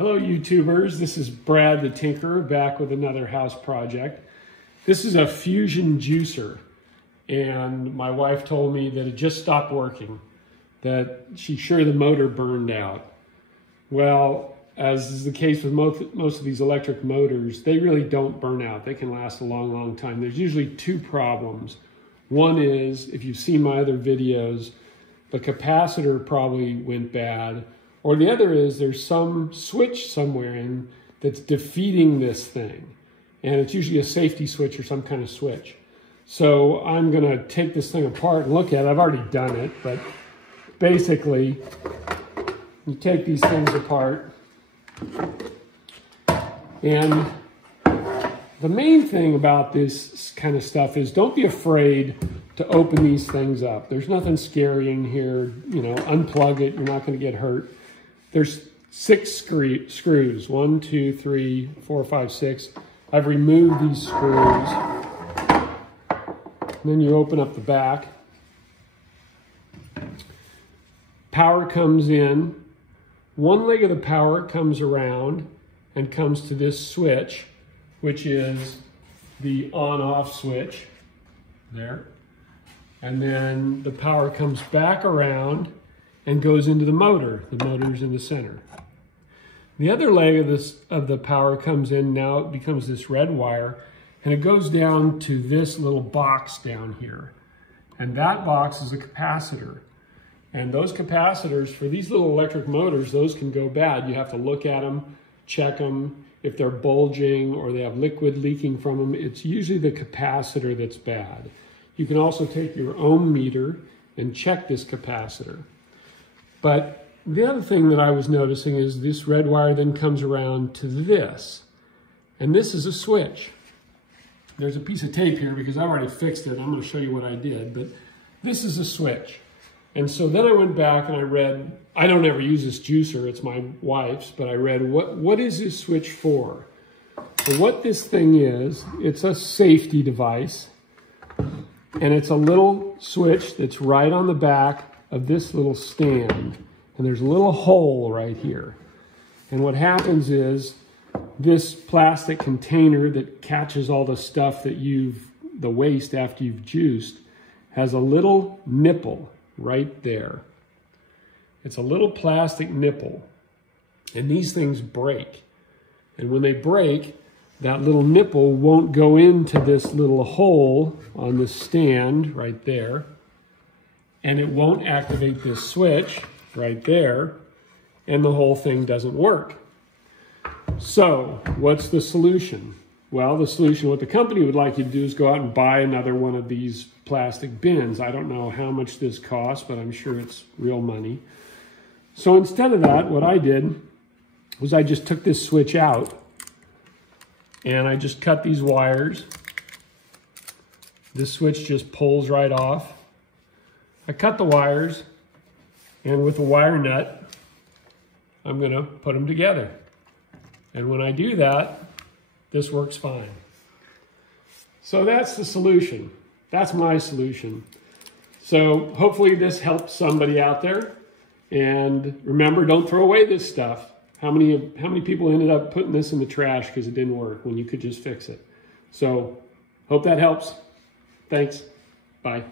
Hello YouTubers, this is Brad the Tinkerer back with another house project. This is a fusion juicer and my wife told me that it just stopped working, that she's sure the motor burned out. Well, as is the case with most of these electric motors, they really don't burn out. They can last a long time. There's usually two problems. One is, if you've seen my other videos, the capacitor probably went bad. Or the other is there's some switch somewhere in that's defeating this thing. And it's usually a safety switch or some kind of switch. So I'm gonna take this thing apart and look at it. I've already done it, but basically you take these things apart. And the main thing about this kind of stuff is don't be afraid to open these things up. There's nothing scary in here. You know, unplug it, you're not gonna get hurt. There's 6 screws, 1, 2, 3, 4, 5, 6. I've removed these screws. And then you open up the back. Power comes in. One leg of the power comes around and comes to this switch, which is the on-off switch there. And then the power comes back around and goes into the motor. The motor's in the center. The other leg of the power comes in. Now it becomes this red wire, and it goes down to this little box down here. And that box is a capacitor. And those capacitors, for these little electric motors, those can go bad. You have to look at them, check them. If they're bulging or they have liquid leaking from them, it's usually the capacitor that's bad. You can also take your ohm meter and check this capacitor. But the other thing that I was noticing is this red wire then comes around to this. And this is a switch. There's a piece of tape here because I already fixed it. I'm going to show you what I did. But this is a switch. And so then I went back and I read, I don't ever use this juicer, it's my wife's, but I read, what is this switch for? So what this thing is, it's a safety device. And it's a little switch that's right on the back of this little stand. And there's a little hole right here. And what happens is this plastic container that catches all the stuff that the waste after you've juiced, has a little nipple right there. It's a little plastic nipple. And these things break. And when they break, that little nipple won't go into this little hole on the stand right there. And it won't activate this switch right there, and the whole thing doesn't work. So what's the solution? Well, the solution, what the company would like you to do is go out and buy another one of these plastic bins. I don't know how much this costs, but I'm sure it's real money. So instead of that, what I did was I just took this switch out and I just cut these wires. This switch just pulls right off. I cut the wires, and with a wire nut, I'm going to put them together. And when I do that, this works fine. So that's the solution. That's my solution. So hopefully this helps somebody out there. And remember, don't throw away this stuff. How many people ended up putting this in the trash because it didn't work when you could just fix it? So hope that helps. Thanks. Bye.